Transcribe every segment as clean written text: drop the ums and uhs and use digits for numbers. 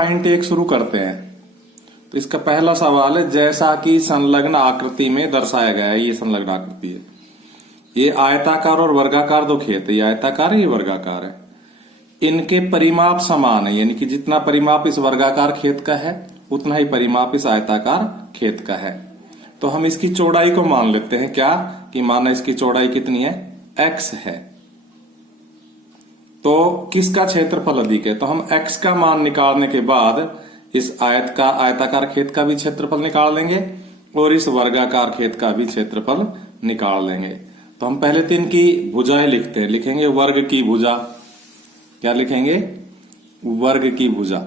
11.1 शुरू करते हैं। तो इसका पहला सवाल है, जैसा कि संलग्न आकृति में दर्शाया गया है, ये संलग्न आकृति है, ये आयताकार और वर्गाकार दो खेत है, ये आयताकार है, ये वर्गाकार है, इनके परिमाप समान है, यानी कि जितना परिमाप इस वर्गाकार खेत का है उतना ही परिमाप इस आयताकार खेत का है। तो हम इसकी चौड़ाई को मान लेते हैं, क्या कि माना इसकी चौड़ाई कितनी है, x है। तो किसका क्षेत्रफल अधिक है, तो हम x का मान निकालने के बाद इस आयताकार खेत का भी क्षेत्रफल निकाल लेंगे और इस वर्गाकार खेत का भी क्षेत्रफल निकाल लेंगे। तो हम पहले तो इनकी भुजाएं लिखते हैं, लिखेंगे वर्ग की भुजा, क्या लिखेंगे, वर्ग की भुजा।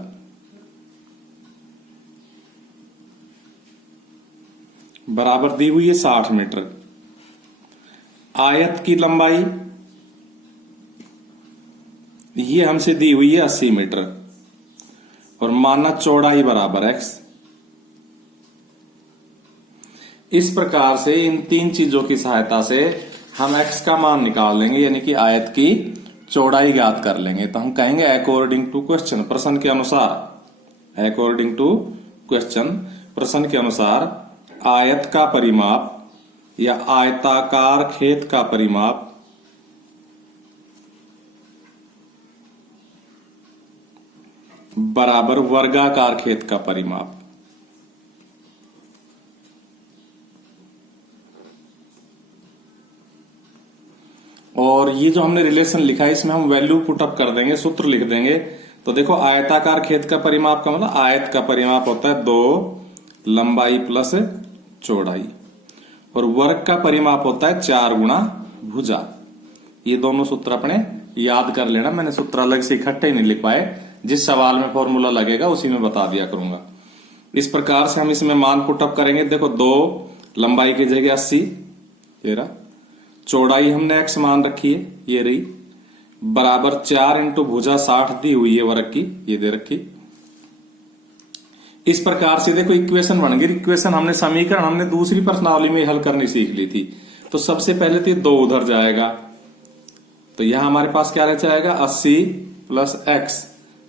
बराबर दी हुई है 60 मीटर। आयत की लंबाई ये हमसे दी हुई है 80 मीटर और माना चौड़ाई बराबर x। इस प्रकार से इन तीन चीजों की सहायता से हम x का मान निकाल लेंगे, यानी कि आयत की चौड़ाई ज्ञात कर लेंगे। तो हम कहेंगे अकॉर्डिंग टू क्वेश्चन, प्रश्न के अनुसार, अकॉर्डिंग टू क्वेश्चन, प्रश्न के अनुसार आयत का परिमाप या आयताकार खेत का परिमाप बराबर वर्गाकार खेत का परिमाप। और ये जो हमने रिलेशन लिखा है इसमें हम वैल्यू पुटअप कर देंगे, सूत्र लिख देंगे। तो देखो आयताकार खेत का परिमाप का मतलब आयत का परिमाप होता है 2 लंबाई प्लस चौड़ाई और वर्ग का परिमाप होता है 4 गुणा भुजा। ये दोनों सूत्र अपने याद कर लेना, मैंने सूत्र अलग से इकट्ठे नहीं लिख पाए, जिस सवाल में फॉर्मूला लगेगा उसी में बता दिया करूंगा। इस प्रकार से हम इसमें मान पुटअप करेंगे। देखो 2 लंबाई की जगह 80, ये रहा, चौड़ाई हमने x मान रखी है, ये रही, बराबर 4 इंटू भुजा 60 दी हुई है वर्ग की, ये दे रखी। इस प्रकार से देखो इक्वेशन बन गई। इक्वेशन हमने, समीकरण हमने दूसरी प्रश्नावली में हल करनी सीख ली थी। तो सबसे पहले तो 2 उधर जाएगा, तो यहां हमारे पास क्या रह जाएगा, 80 प्लस x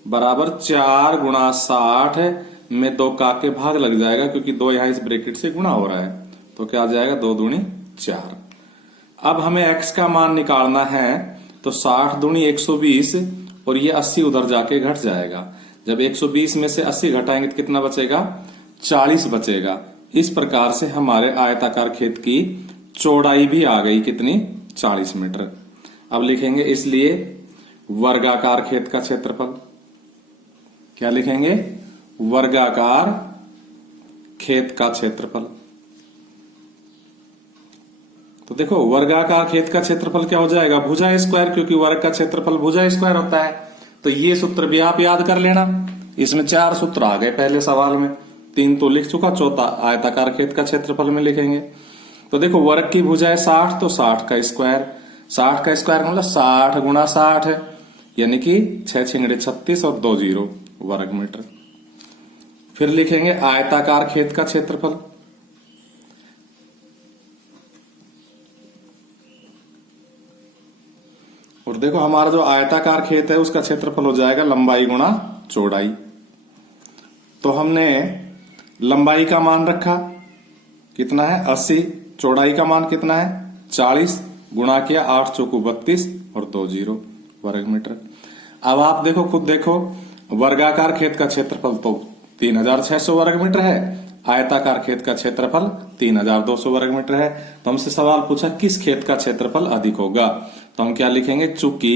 बराबर 4 गुणा 60 में 2 का के भाग लग जाएगा, क्योंकि 2 यहां इस ब्रैकेट से गुणा हो रहा है। तो क्या आ जाएगा, 2 दूनी 4। अब हमें x का मान निकालना है, तो 60 दूनी 120 और ये 80 उधर जाके घट जाएगा। जब 120 में से 80 घटाएंगे तो कितना बचेगा, 40 बचेगा। इस प्रकार से हमारे आयताकार खेत की चौड़ाई भी आ गई, कितनी, 40 मीटर। अब लिखेंगे इसलिए वर्गाकार खेत का क्षेत्रफल, क्या लिखेंगे, वर्गाकार खेत का क्षेत्रफल। तो देखो वर्गाकार खेत का क्षेत्रफल क्या हो जाएगा, भुजा स्क्वायर, क्योंकि वर्ग का क्षेत्रफल भुजा स्क्वायर होता है। तो ये सूत्र भी आप याद कर लेना। इसमें 4 सूत्र आ गए पहले सवाल में, 3 तो लिख चुका, चौथा आयताकार खेत का क्षेत्रफल में लिखेंगे। तो देखो वर्ग की भुजा है 60, तो 60 का स्क्वायर, 60 का स्क्वायर मतलब 60 गुणा 60 है, यानी कि 6 छिंगड़े 36 और 2 जीरो वर्ग मीटर। फिर लिखेंगे आयताकार खेत का क्षेत्रफल, और देखो हमारा जो आयताकार खेत है उसका क्षेत्रफल हो जाएगा लंबाई गुणा चौड़ाई। तो हमने लंबाई का मान रखा कितना है 80, चौड़ाई का मान कितना है 40, गुणा किया 8 चौकू 32 और 2 जीरो वर्ग मीटर। अब आप देखो, खुद देखो, वर्गाकार खेत का क्षेत्रफल तो 3600 वर्ग मीटर है, आयताकार खेत का क्षेत्रफल 3200 वर्ग मीटर है। तो हमसे सवाल पूछा किस खेत का क्षेत्रफल अधिक होगा, तो हम क्या लिखेंगे, चूंकि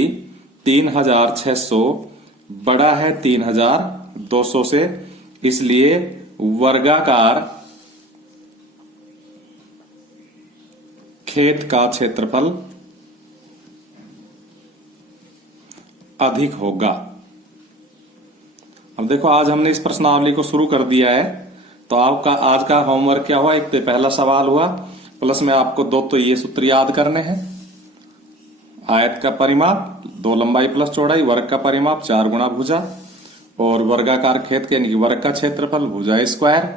3600 बड़ा है 3200 से, इसलिए वर्गाकार खेत का क्षेत्रफल अधिक होगा। अब देखो आज हमने इस प्रश्नावली को शुरू कर दिया है, तो आपका आज का होमवर्क क्या हुआ, एक तो पहला सवाल हुआ, प्लस में आपको 2 तो ये सूत्र याद करने हैं, आयत का परिमाप 2 लंबाई प्लस चौड़ाई, वर्ग का परिमाप 4 गुणा भुजा, और वर्गाकार खेत के यानी कि वर्ग का क्षेत्रफल भुजा स्क्वायर,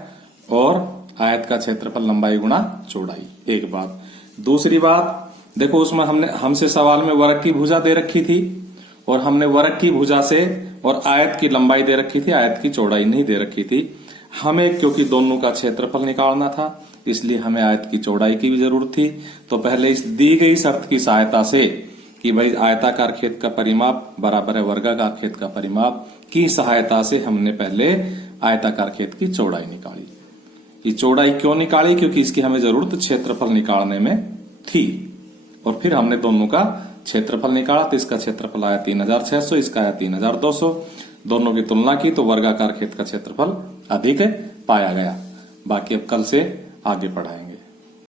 और आयत का क्षेत्रफल लंबाई गुणा चौड़ाई। एक बात। दूसरी बात देखो, उसमें हमसे सवाल में वर्ग की भुजा दे रखी थी और हमने वर्ग की भुजा से और आयत की लंबाई दे रखी थी, आयत की चौड़ाई नहीं दे रखी थी। हमें क्योंकि दोनों का क्षेत्रफल निकालना था इसलिए हमें आयत की चौड़ाई की भी जरूरत थी। तो पहले इस दी गई शर्त की सहायता से कि भाई आयताकार खेत का परिमाप बराबर है वर्गाकार खेत का परिमाप की सहायता से हमने पहले आयताकार खेत की चौड़ाई निकाली। ये चौड़ाई क्यों निकाली? क्योंकि इसकी हमें जरूरत क्षेत्रफल निकालने में थी। और फिर हमने दोनों का क्षेत्रफल निकाला तो इसका क्षेत्रफल आया 3600, इसका आया 3200। दोनों की तुलना की तो वर्गाकार खेत का क्षेत्रफल अधिक पाया गया। बाकी अब कल से आगे पढ़ाएंगे।